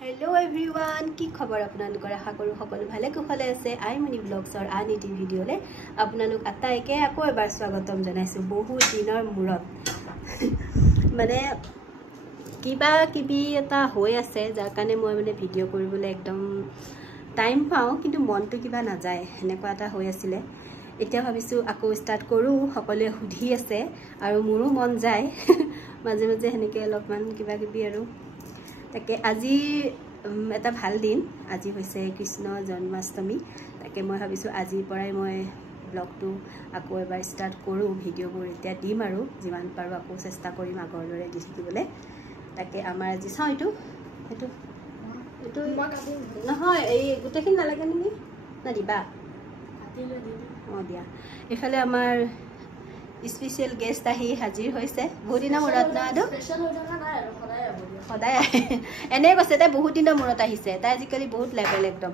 Hello everyone, কি খবৰ আপোনালোকৰ আশা কৰো সকলো ভালে কুশলে আছে আইমনি ব্লগছৰ আন এটি ভিডিঅলে আপোনালোক আটাইকে আকৌ এবাৰ স্বাগতম জনাইছো বহুত দিনৰ মূৰত মানে কিবা কিবি এটা হৈ আছে যাৰ কাৰণে মই মানে ভিডিঅ কৰিবলৈ একদম টাইম পাও কিন্তু মনটো কিবা না যায় এনেকুৱা এটা হৈ আছিল এতিয়া ভাবিছো আকৌ ষ্টাৰ্ট কৰো সকলোৱে সুধি আছে আৰু মোৰো মন যায় মাজে মাজে হেনেকে অলপমান কিবা কিবি আৰু তাকে আজি এটা ভাল দিন আজি হৈছে কৃষ্ণ জন্মাষ্টমী তাকে মই ভাবিছো আজি পৰাই মই ব্লগটো আকৌ এবাৰ ষ্টাৰ্ট কৰো ভিডিঅবোৰ এতিয়া দিম আৰু যিমান পাৰো আকৌ চেষ্টা কৰিম আগৰ দৰে দি থাকিবলৈ তাকে আমাৰ আজি চাও এটো নহয় এই গুটেখিনি নালাগে নেকি না দিবা দিয়া এফালে আমাৰ স্পেশাল গেষ্ট আহি হাজিৰ হৈছে বহুত দিনৰ মূৰত না আদো স্পেশাল হৈ থকা নাই আৰু সদায় এনে কৈছে তাই বহুত দিনৰ মূৰত আহিছে তাই আজিকালি বহুত লেভেল একদম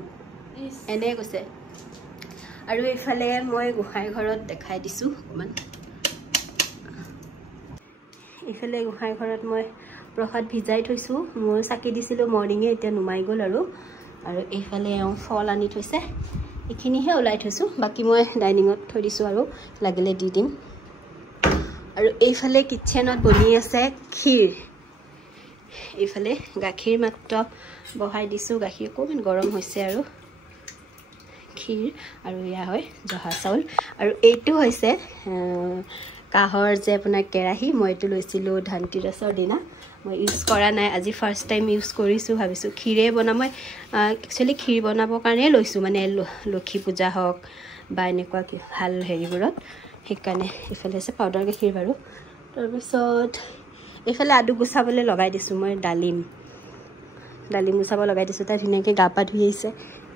এনে কৈছে আৰু এফালে মই গোহাঁই ঘৰত দেখাই দিছো অকমান এফালে গোহাঁই ঘৰত মই প্ৰসাদ ভিজাই থৈছো মই চাকি দিছিলো মৰ্নিংে এতিয়া নুমাই গল আৰু এইফালে ফল আনি থৈছে এখিনিহে ওলাই থৈছো বাকি মই ডাইনিঙত থৈ দিছো আৰু লাগিলে দি দিম আৰু এইফালে কিচেনত বনি আছে ক্ষীৰ এইফালে গাখীৰ মাত্ৰ বহাই দিছো গাখীৰ কোন গৰম হৈছে আৰু ক্ষীৰ আৰু ইয়া হয় জহা চাউল আৰু এইটো হৈছে কাহৰ যে আপোনাৰ কেৰাহী মই এটো লৈছিলো ধানতিৰছৰ দিনা মই ইউজ কৰা নাই আজি ফাৰ্স্ট টাইম ইউজ কৰিছো ভাবিছো ক্ষীৰে বনা মই একচুয়ালি ক্ষীৰ বনাবৰ কাৰণে লৈছো মানে লক্ষী পূজা হওক বা এনেকুৱা কি ভাল হেৰিবোৰত হেকানে ইফালে আছে পাউডাৰ গাখীৰ বাৰু তাৰ পিছত এফালে আদু গুছাবলৈ লগাই দিছো মই ডালিম গুছাব লগাই দিছো তা ধুনীয়াকৈ গা পা ধুই আহিছে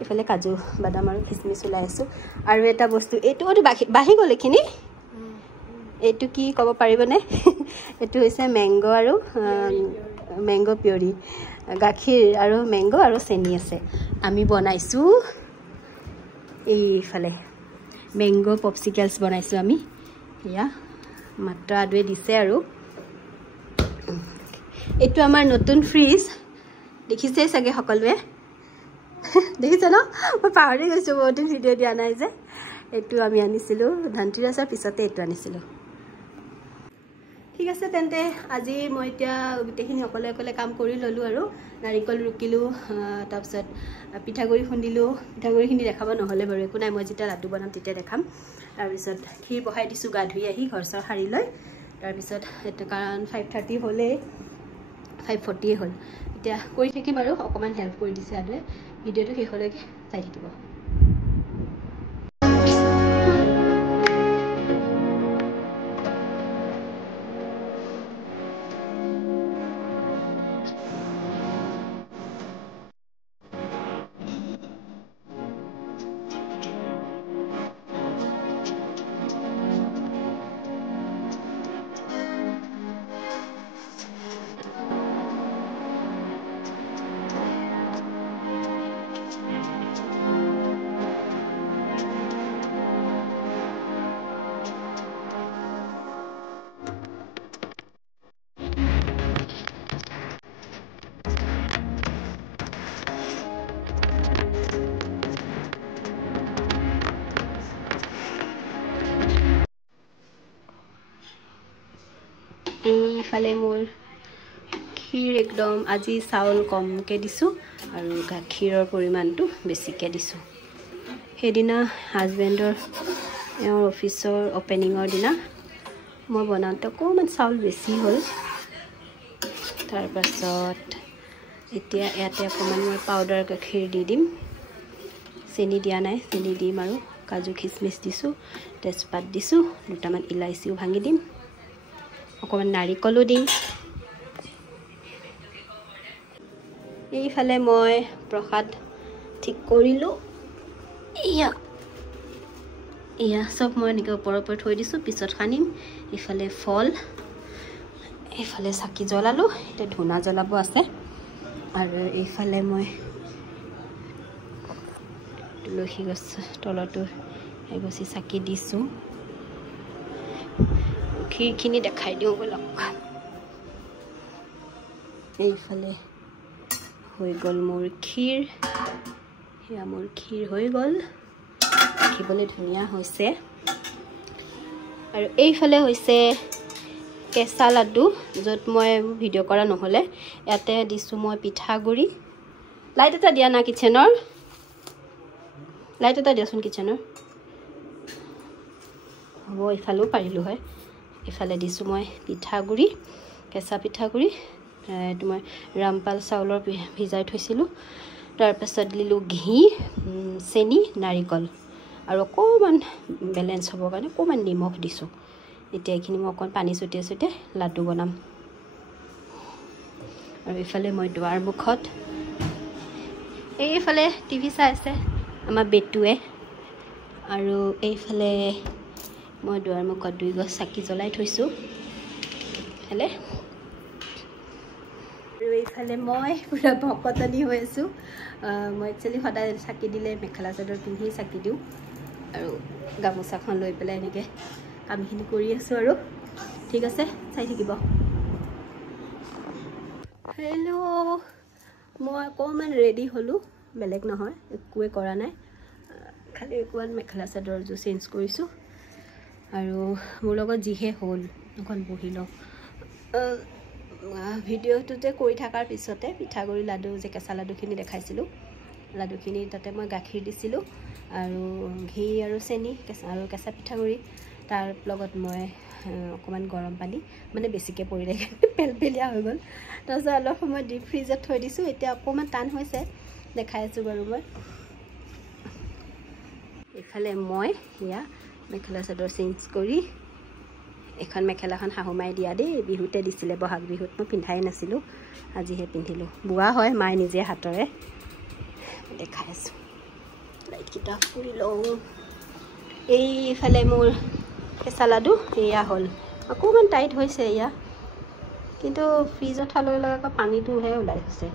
এফালে কাজু বাদাম আৰু কিচমিচ ওলাই আছো আৰু এটা বস্তু এইটো বাহি গ'ল এখিনি এইটো কি ক'ব পাৰিবনে এইটো হৈছে মেংগো আৰু মেংগো পিউৰি গাখীৰ আৰু মেংগো আৰু চেনি আছে আমি বনাইছো এইফালে মেংগো পপসিকলস বনাইছো আমি ইয়া মাত্ৰ আদুৱে দিছে আৰু এইটো আমাৰ নতুন ফ্ৰিজ দেখিছে চাগে সকলোৱে দেখিছে ন মই পাহৰি গৈছো বহুত ভিডিঅ দিয়া নাই যে এইটো আমি আনিছিলো ধানতিৰছৰ পিছতে এইটো আনিছিলো ঠিক আছে তেন্তে আজি মই এতিয়া গুটেখিনি অকলে অকলে কাম কৰি ললো আৰু নাৰিকল ৰুকিলো তাৰ পিছত পিঠাগুৰি খুন্দিলো পিঠাগুৰিখিনি দেখাব নহলে বাৰু একো নাই মই যেতিয়া লাডু বনাম তেতিয়া দেখাম তাৰ পিছত ক্ষীৰ বহাই দিছো গা ধুই আহি ঘৰছৰ হাৰি লৈ তাৰ পিছত এটা কাৰণ 5:30 হলে 5:40 হল এতিয়া কৰি থাকিম আৰু অকমান হেল্প কৰি দিছে আদে ভিডিঅটো শেষলৈকে চাই থাকিব এইফালে মোৰ ক্ষীৰ একদম আজি চাউল কমকে দিছো আৰু গাখীৰৰ পৰিমাণটো বেছিকে দিছো সেইদিনা হাজবেণ্ডৰ অফিচৰ ওপেনিঙৰ দিনা মই বনাওঁতে অকণমান চাউল বেছি হ'ল তাৰ পাছত এতিয়া ইয়াতে অকণমান মই পাউডাৰ গাখীৰ দি দিম চেনি দিয়া নাই চেনি দিম আৰু কাজু কিচমিচ দিছো তেজপাত দিছো দুটামান ইলাইচিও ভাঙি দিম অকমান নাৰিকলো দিম এইফালে মই প্ৰসাদ ঠিক কৰিলো ইয়া সব মই এনেকৈ ওপৰত থৈ দিছো পিছত খানিম ইফালে ফল ইফালে চাকি জ্বলালো এতিয়া ধুনা জ্বলাব আছে আৰু এইফালে মই তুলসী গছ তলতো এগছি চাকি দিছো ক্ষীৰখিনি দেখাই দিও বলক এইফালে হৈ গ'ল মোৰ ক্ষীৰ সেয়া মোৰ ক্ষীৰ হৈ গ'ল দেখিবলৈ ধুনীয়া হৈছে আৰু এইফালে হৈছে কেঁচা লাড্ডু য'ত মই ভিডিঅ' কৰা নহ'লে ইয়াতে দিছোঁ মই পিঠাগুড়ি লাইট এটা দিয়া না কিচেনৰ লাইট এটা দিয়াচোন কিচেনৰ হ'ব ইফালেও পাৰিলোঁ হয় ইফালে দিছোঁ মই পিঠাগুড়ি কেঁচা পিঠাগুড়ি তোমাৰ ৰামপাল চাউলৰ ভিজাই থৈছিলোঁ তাৰপাছত দিলোঁ ঘি চেনি নাৰিকল আৰু অকণমান বেলেঞ্চ হ'বৰ কাৰণে অকণমান নিমখ দিছোঁ এতিয়া এইখিনি মই অকণ পানী ছটিয়াই ছটিয়াই লাড্ডু বনাম আৰু ইফালে মই দুৱাৰ মুখত এইফালে টিভি চাই আছে আমাৰ বেটুৱে আৰু এইফালে মই দুৱাৰ মুখত 2 গছ চাকি জ্বলাই থৈছোঁ এইফালে আৰু এইফালে মই পুৰা ভকতনি হৈ আছোঁ মই একচুৱেলি সদায় চাকি দিলে মেখেলা চাদৰ পিন্ধি চাকি দিওঁ আৰু গামোচাখন লৈ পেলাই এনেকৈ কামখিনি কৰি আছোঁ আৰু ঠিক আছে চাই থাকিব হেল্ল' মই অকণমান ৰেডি হ'লোঁ বেলেগ নহয় একোৱে কৰা নাই খালি অকণমান মেখেলা চাদৰযোৰ চেঞ্জ কৰিছোঁ আৰু মোৰ লগত যিহে হ'ল অকণ বহি লওঁ ভিডিঅ'টোতে কৰি থকাৰ পিছতে পিঠাগুড়ি লাডু যে কেঁচা লাডুখিনি দেখাইছিলোঁ লাডুখিনি তাতে মই গাখীৰ দিছিলোঁ আৰু ঘি আৰু চেনি কেঁচা পিঠাগুড়ি তাৰ লগত মই অকণমান গৰম পানী মানে বেছিকৈ পৰিলে পেলপেলীয়া হৈ গ'ল তাৰপিছত অলপ সময় ডিপ ফ্ৰিজত থৈ দিছোঁ এতিয়া অকণমান টান হৈছে দেখাই আছোঁ বাৰু মই এইফালে মই সেয়া মেখেলা চাদৰ চেঞ্জ কৰি এখন মেখেলাখন শাহুমাই দিয়া দেই বিহুতে দিছিলে বহাগ বিহুত মই পিন্ধাই নাছিলোঁ আজিহে পিন্ধিলোঁ বোৱা হয় মায়ে নিজে হাতৰে দেখাই আছোঁ লাইটকেইটা ফুৰি লওঁ এইফালে মোৰ কেঁচা লাডু এয়া হ'ল অকণমান টাইট হৈছে এয়া কিন্তু ফ্ৰিজত থ'লে আকৌ পানীটোহে ওলাইছে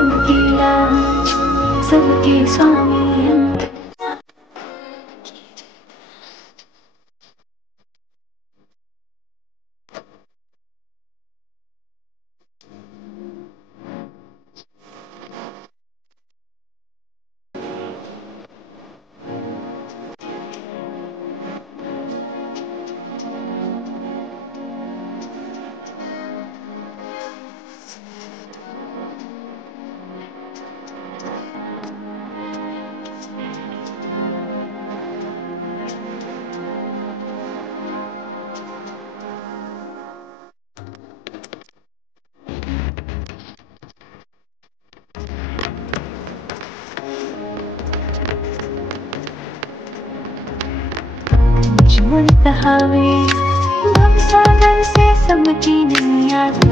चमकीला सबके स्वामी मुंतहा में सागर से समझी नहीं आती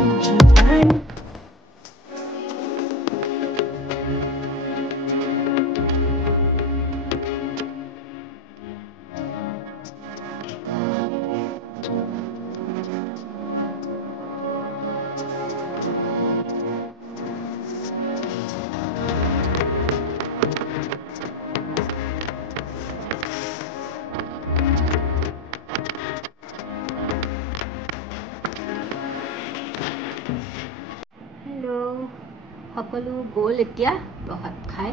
সকলো গ'ল এতিয়া প্ৰসাদ খাই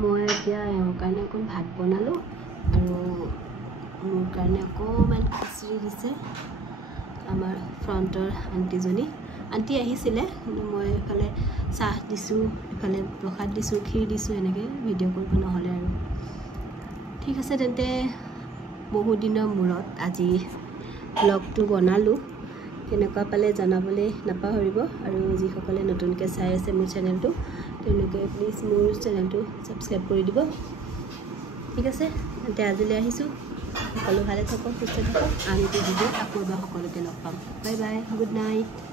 মই এতিয়া এওঁৰ কাৰণে অকণ ভাত বনালোঁ আৰু মোৰ কাৰণে অকণমান খিচিৰি দিছে আমাৰ ফ্ৰণ্টৰ আণ্টিজনী আণ্টি আহিছিলে কিন্তু মই এফালে চাহ দিছোঁ এফালে প্ৰসাদ দিছোঁ ক্ষীৰ দিছোঁ এনেকৈ ভিডিঅ' কৰিব নহ'লে আৰু ঠিক আছে তেন্তে বহু দিনৰ মূৰত আজি ব্লগটো বনালোঁ কেনেকুৱা পালে জনাবলৈ নাপাহৰিব আৰু যিসকলে নতুনকৈ চাই আছে মোৰ চেনেলটো তেওঁলোকে প্লিজ মোৰ চেনেলটো ছাবস্ক্ৰাইব কৰি দিব ঠিক আছে তেন্তে আজিলৈ আহিছোঁ সকলো ভালে থাকক সুস্থ থাকক আন এটি ভিডিঅ'ত আকৌ এবাৰ সকলোকে লগ পাম বাই বাই গুড নাইট